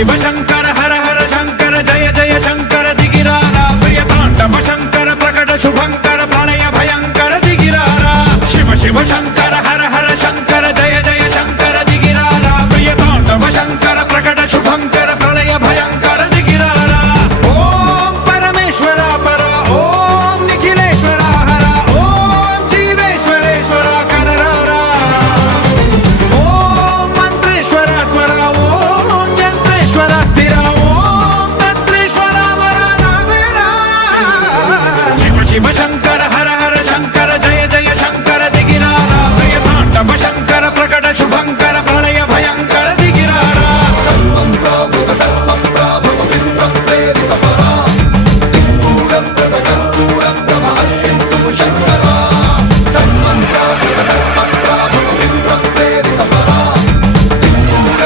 शिव शंकर हर हर शंकर जय जय शंकर दिगिरारा प्रिय तांडव शंकर प्रकट शुभंकर प्रलय भयंकर दिगिरारा शिव शिव शंकर